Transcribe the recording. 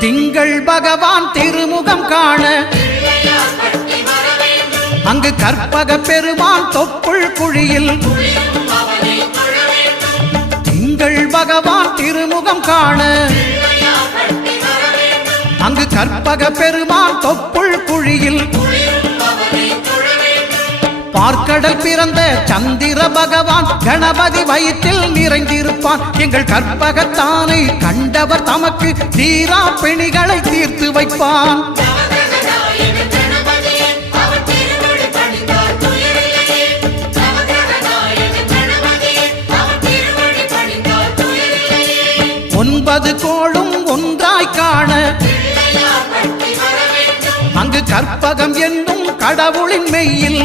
திங்கள் பகவான் திருமுகம் காண அங்கு கற்பக பெருமான் தொப்புள் குழியில் திங்கள் பகவான் திருமுகம் காண அங்கு கற்பக பெருமான் தொப்புள் குழியில் பார்க்கடல் பிறந்த சந்திர பகவான் கணபதி வயிற்றில் நிறைந்திருப்பான். எங்கள் கற்பகத்தானை கண்டவர் தமக்கு தீரா பிணிகளை தீர்த்து வைப்பான். ஒன்பது கோளும் ஒன்றாய் காண அங்கு கற்பகம் என்னும் கடவுளின் மெய்யில்